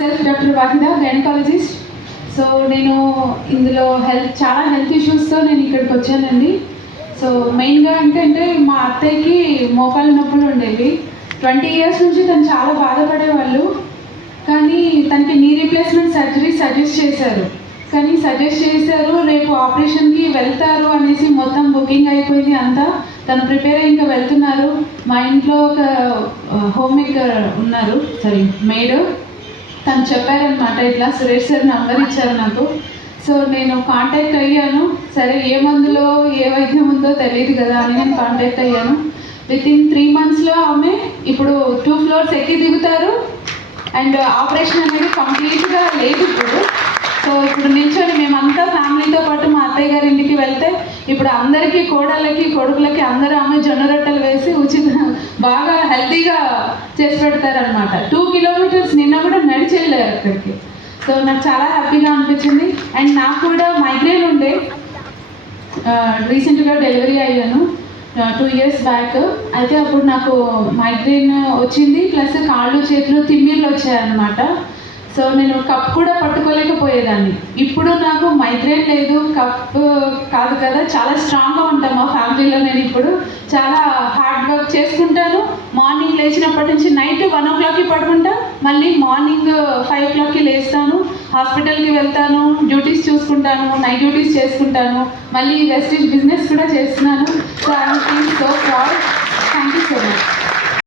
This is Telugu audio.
Self doctor Waheeda, gynaecologist. So నేను ఇందులో చాలా హెల్త్ ఇష్యూస్తో నేను ఇక్కడికి వచ్చానండి. సో మెయిన్గా ఏంటంటే మా అత్తయ్యకి మోకాళ్ళ నొప్పులు ఉండేవి. 20 years నుంచి తను చాలా బాధపడేవాళ్ళు. కానీ తనకి నీ రీప్లేస్మెంట్ సర్జరీ సజెస్ట్ చేశారు. రేపు ఆపరేషన్కి వెళ్తారు అనేసి మొత్తం బుకింగ్ అయిపోయింది అంతా. తను ప్రిపేర్ అయ్యి ఇంకా వెళ్తున్నారు. మా ఇంట్లో ఒక హోమ్ మేకర్ ఉన్నారు, మేడ్. తను చెప్పారనమాట, ఇట్లా సురేష్ సార్ నంబర్ ఇచ్చారు నాకు. సో నేను కాంటాక్ట్ అయ్యాను. సరే ఏ మందులో ఏ వైద్యం ఉందో తెలియదు కదా అని నేను కాంటాక్ట్ అయ్యాను. వితిన్ 3 monthsలో ఆమె ఇప్పుడు 2 floors ఎక్కి దిగుతారు. అండ్ ఆపరేషన్ అనేది కంప్లీట్గా లేదు ఇప్పుడు. సో ఇప్పుడు నిల్చొని మేమంతా ఫ్యామిలీతో పాటు మా అత్తయ్య గారి ఇంటికి వెళ్తే ఇప్పుడు అందరికీ కోడళ్ళకి కొడుకులకి అందరూ ఆమె జొన్న రొట్టెలు వేసి బాగా హెల్తీగా చేసి పెడతారనమాట. 2 kilometers నిన్న కూడా నడిచి వెళ్ళారు అక్కడికి. సో నాకు చాలా హ్యాపీగా అనిపించింది. అండ్ నాకు కూడా మైగ్రేన్ ఉండే, రీసెంట్గా డెలివరీ అయ్యాను 2 years బ్యాక్. అయితే అప్పుడు నాకు మైగ్రేన్ వచ్చింది, ప్లస్ కాళ్ళు చేతులు తిమ్మిర్లు వచ్చాయన్నమాట. సో నేను కప్ కూడా పట్టుకోలేకపోయేదాన్ని. ఇప్పుడు నాకు మైగ్రేన్ లేదు, కప్ కాదు కదా, చాలా స్ట్రాంగ్గా ఉంటాను మా ఫ్యామిలీలో. నేను ఇప్పుడు చాలా హార్డ్ వర్క్ చేసుకుంటాను. మార్నింగ్ లేచినప్పటి నుంచి నైట్ 1 o'clockకి పడుకుంటా, మళ్ళీ మార్నింగ్ 5 o'clockకి లేస్తాను, హాస్పిటల్కి వెళ్తాను, డ్యూటీస్ చూసుకుంటాను, నైట్ డ్యూటీస్ చేసుకుంటాను, మళ్ళీ వెస్టేజ్ బిజినెస్ కూడా చేస్తున్నాను. So I feel so proud. Thank you so much.